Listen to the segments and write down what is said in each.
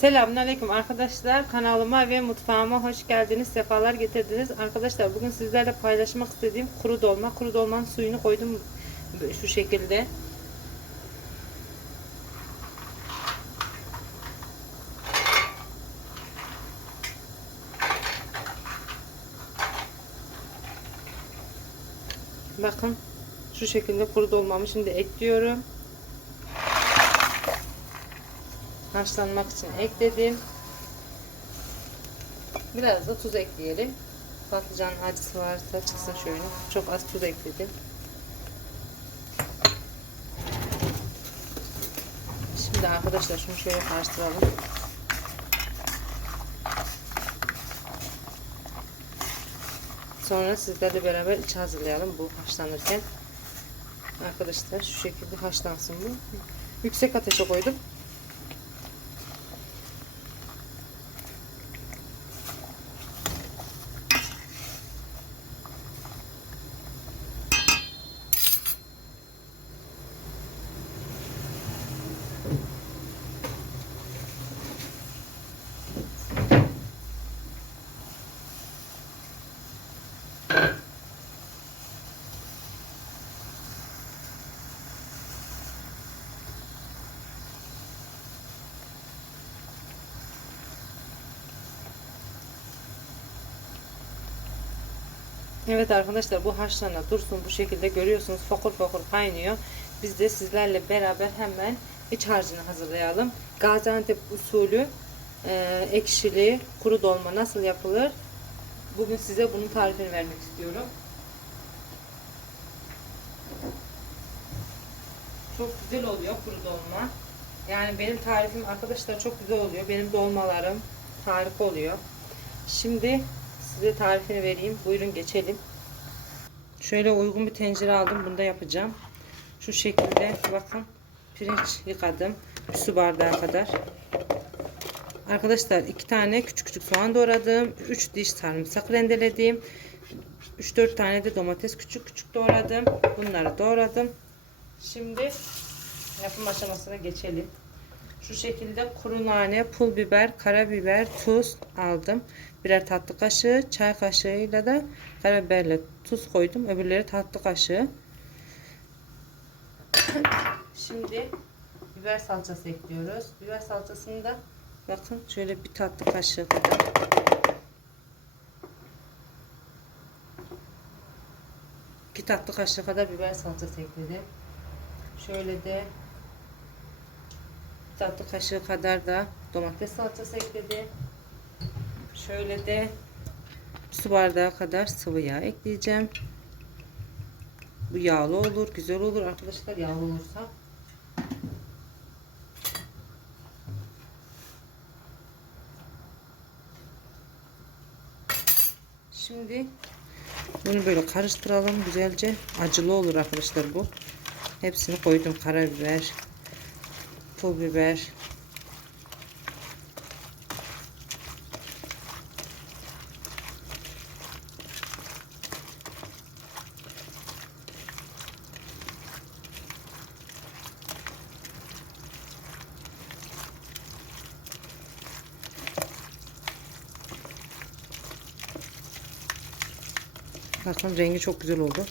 Selamünaleyküm arkadaşlar. Kanalıma ve mutfağıma hoş geldiniz. Sefalar getirdiniz. Arkadaşlar bugün sizlerle paylaşmak istediğim kuru dolma. Kuru dolmanın suyunu koydum şu şekilde. Bakın şu şekilde kuru dolmamı şimdi ekliyorum. Haşlanmak için ekledim. Biraz da tuz ekleyelim. Patlıcan acısı varsa çıksın şöyle. Çok az tuz ekledim. Şimdi arkadaşlar şunu şöyle karıştıralım. Sonra sizlerle beraber iç hazırlayalım bu haşlanırken. Arkadaşlar şu şekilde haşlansın bu. Yüksek ateşe koydum. Evet arkadaşlar bu haşlana dursun bu şekilde görüyorsunuz fokur fokur kaynıyor. Biz de sizlerle beraber hemen iç harcını hazırlayalım. Gaziantep usulü e, ekşili kuru dolma nasıl yapılır? Bugün size bunun tarifini vermek istiyorum. Çok güzel oluyor kuru dolma. Yani benim tarifim arkadaşlar çok güzel oluyor. Benim dolmalarım harika oluyor. Şimdi size tarifini vereyim. Buyurun geçelim. Şöyle uygun bir tencere aldım. Bunda yapacağım. Şu şekilde bakın pirinç yıkadım. Bir su bardağı kadar. Arkadaşlar iki tane küçük küçük soğan doğradım. 3 diş sarımsak rendeledim. 3-4 tane de domates küçük küçük doğradım. Bunları doğradım. Şimdi yapım aşamasına geçelim. Şu şekilde kuru nane, pul biber, karabiber, tuz aldım. Birer tatlı kaşığı, çay kaşığıyla da karabiberle tuz koydum. Öbürleri tatlı kaşığı. Şimdi biber salçası ekliyoruz. Biber salçasını da bakın şöyle bir tatlı kaşığı kadar. İki tatlı kaşığı kadar biber salçası ekledim. Şöyle de tatlı kaşığı kadar da domates salçası ekledim. Şöyle de su bardağı kadar sıvı yağ ekleyeceğim. Bu yağlı olur, güzel olur arkadaşlar yağlı olursa. Şimdi bunu böyle karıştıralım güzelce. Acılı olur arkadaşlar bu. Hepsini koydum karabiber, pul biber, Bakın rengi çok güzel oldu.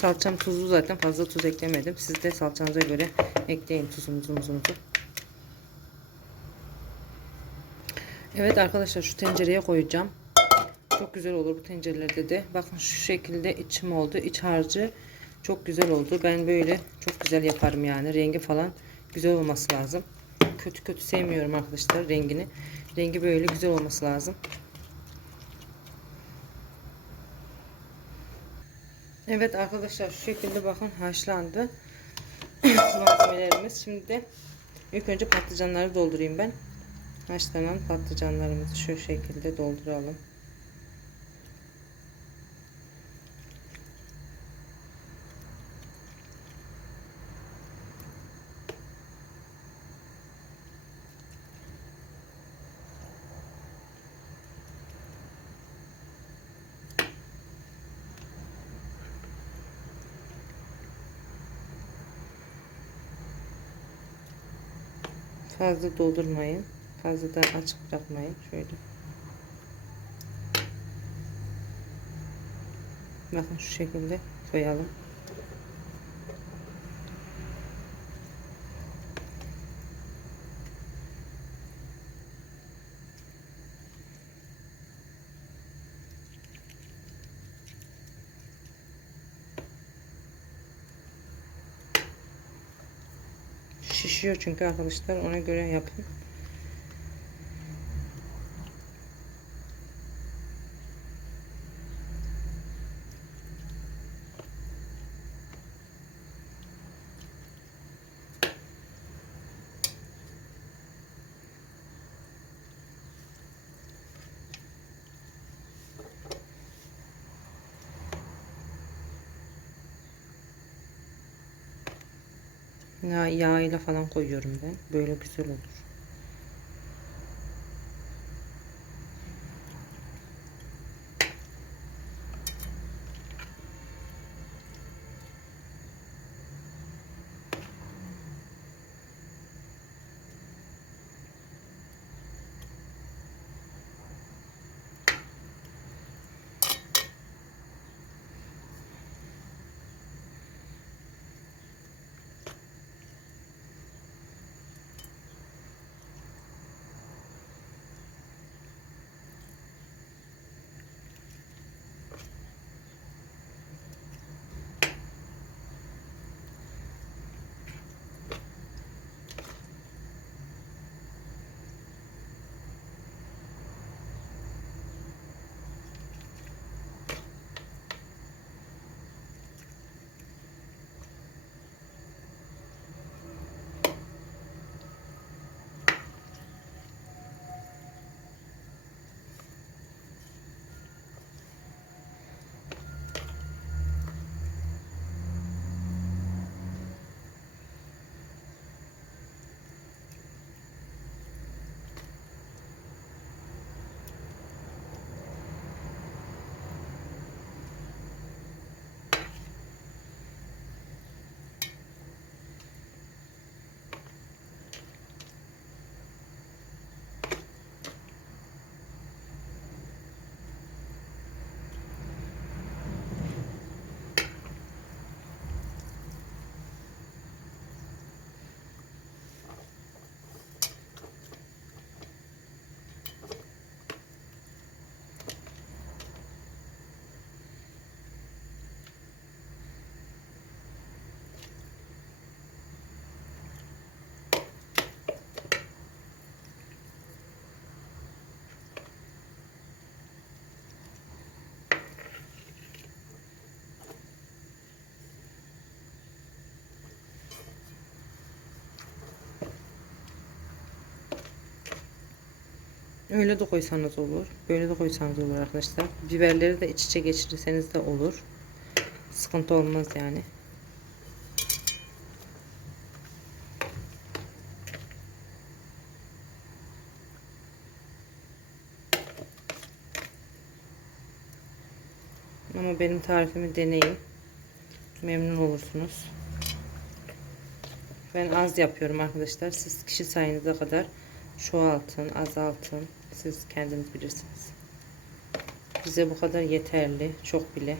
Salçam tuzlu zaten fazla tuz eklemedim. Siz de salçanıza göre ekleyin tuzunuzu muzunuzu. Evet arkadaşlar şu tencereye koyacağım. Çok güzel olur bu tencerelerde de. Bakın şu şekilde içim oldu. İç harcı çok güzel oldu. Ben böyle çok güzel yaparım yani. Rengi falan güzel olması lazım. Kötü kötü sevmiyorum arkadaşlar rengini. Rengi böyle güzel olması lazım. Evet arkadaşlar şu şekilde bakın haşlandı malzemelerimiz. Şimdi ilk önce patlıcanları doldurayım ben. Haşlanan patlıcanlarımızı şu şekilde dolduralım. Fazla doldurmayın. Fazla da açık bırakmayın. Şöyle. Bakın şu şekilde koyalım. Şişiyor çünkü arkadaşlar ona göre yapın. Ya yağıyla falan koyuyorum ben. Böyle güzel olur. Öyle de koysanız olur. Böyle de koysanız olur arkadaşlar. Biberleri de iç içe geçirirseniz de olur. Sıkıntı olmaz yani. Ama benim tarifimi deneyin. Memnun olursunuz. Ben az yapıyorum arkadaşlar. Siz kişi sayınıza kadar çoğaltın, azaltın. Siz kendiniz bilirsiniz. Bize bu kadar yeterli. Çok bile.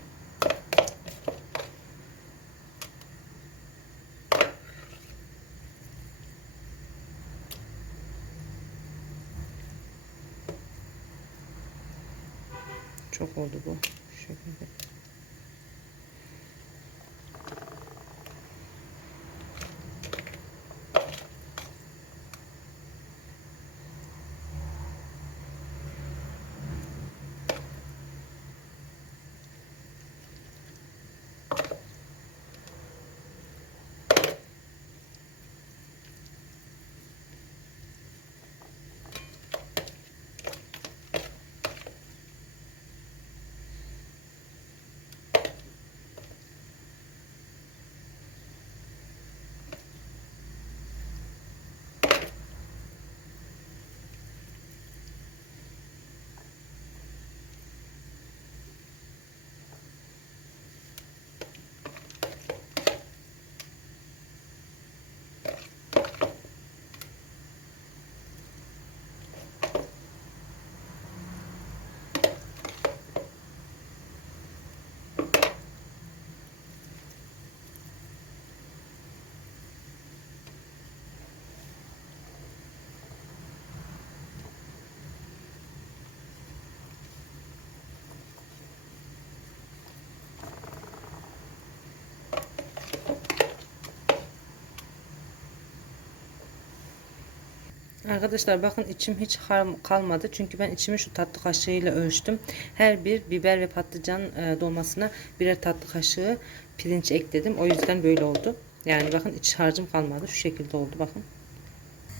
Arkadaşlar bakın içim hiç kalmadı. Çünkü ben içimi şu tatlı kaşığıyla ölçtüm. Her bir biber ve patlıcan e, dolmasına birer tatlı kaşığı pirinç ekledim. O yüzden böyle oldu. Yani bakın iç harcım kalmadı. Şu şekilde oldu bakın.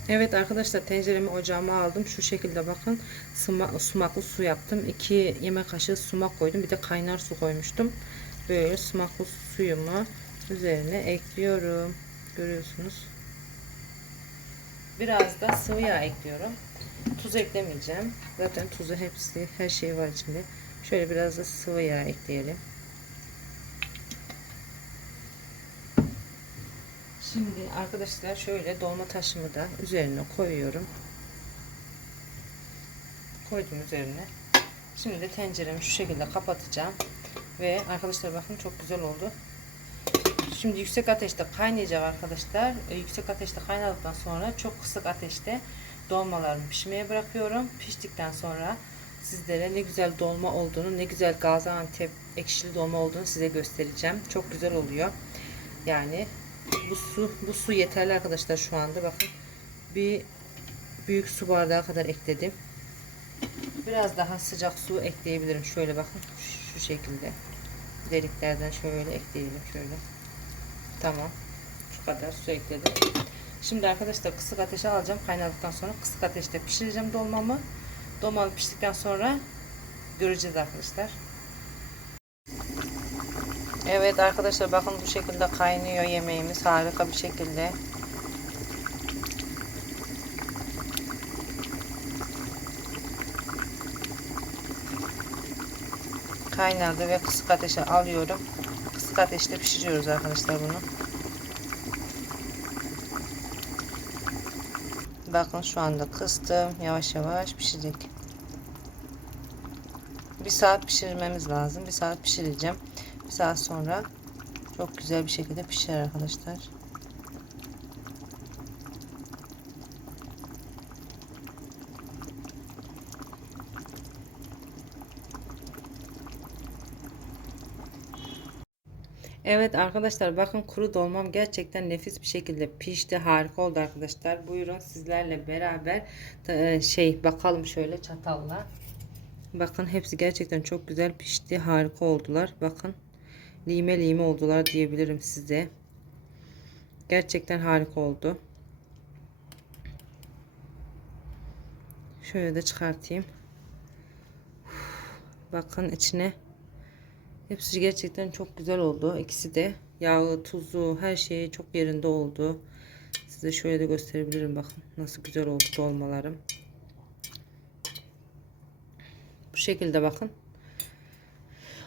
Evet arkadaşlar tenceremi ocağıma aldım. Şu şekilde bakın sumaklı su yaptım. 2 yemek kaşığı sumak koydum. Bir de kaynar su koymuştum. Böyle sumaklı suyumu üzerine ekliyorum. Görüyorsunuz. Biraz da sıvı yağ ekliyorum. Tuz eklemeyeceğim. Zaten tuzu hepsi her şey var içinde. Şöyle biraz da sıvı yağ ekleyelim. Şimdi arkadaşlar şöyle dolma taşımı da üzerine koyuyorum. Koydum üzerine. Şimdi de tenceremi şu şekilde kapatacağım. Ve arkadaşlar bakın çok güzel oldu. Şimdi yüksek ateşte kaynayacak arkadaşlar. E, yüksek ateşte kaynadıktan sonra çok kısık ateşte dolmalarımı pişmeye bırakıyorum. Piştikten sonra sizlere ne güzel dolma olduğunu, ne güzel Gaziantep ekşili dolma olduğunu size göstereceğim. Çok güzel oluyor. Yani bu su bu su yeterli arkadaşlar şu anda bakın. Bir büyük su bardağı kadar ekledim. Biraz daha sıcak su ekleyebilirim. Şöyle bakın şu şekilde. Deliklerden şöyle ekleyelim şöyle. Tamam. Şu kadar su ekledim. Şimdi arkadaşlar kısık ateşe alacağım. Kaynadıktan sonra kısık ateşte pişireceğim dolmamı. Dolmam piştikten sonra göreceğiz arkadaşlar. Evet arkadaşlar bakın bu şekilde kaynıyor yemeğimiz harika bir şekilde. Kaynadı ve kısık ateşe alıyorum. Ateşte pişiriyoruz arkadaşlar bunu. Bakın şu anda kıstım. Yavaş yavaş pişecek. Bir saat pişirmemiz lazım. Bir saat pişireceğim. Bir saat sonra çok güzel bir şekilde pişer arkadaşlar. Evet arkadaşlar bakın kuru dolmam gerçekten nefis bir şekilde pişti. Harika oldu arkadaşlar. Buyurun sizlerle beraber e, şey bakalım şöyle çatalla. Bakın hepsi gerçekten çok güzel pişti. Harika oldular. Bakın lime lime oldular diyebilirim size. Gerçekten harika oldu. Şöyle de çıkartayım. Bakın içine hepsi gerçekten çok güzel oldu. İkisi de yağı, tuzu, her şeyi çok yerinde oldu. Size şöyle de gösterebilirim bakın nasıl güzel oldu dolmalarım. Bu şekilde bakın.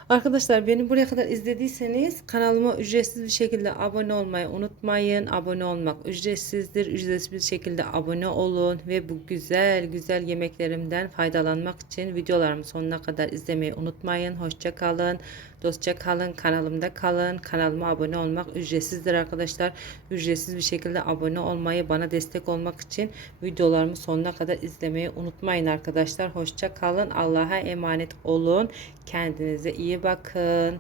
Arkadaşlar beni buraya kadar izlediyseniz kanalıma ücretsiz bir şekilde abone olmayı unutmayın. Abone olmak ücretsizdir. Ücretsiz bir şekilde abone olun ve bu güzel güzel yemeklerimden faydalanmak için videolarımı sonuna kadar izlemeyi unutmayın. Hoşça kalın. Dostça kalın. Kanalımda kalın. Kanalıma abone olmak ücretsizdir arkadaşlar. Ücretsiz bir şekilde abone olmayı bana destek olmak için videolarımı sonuna kadar izlemeyi unutmayın arkadaşlar. Hoşça kalın. Allah'a emanet olun. Kendinize iyi bakın.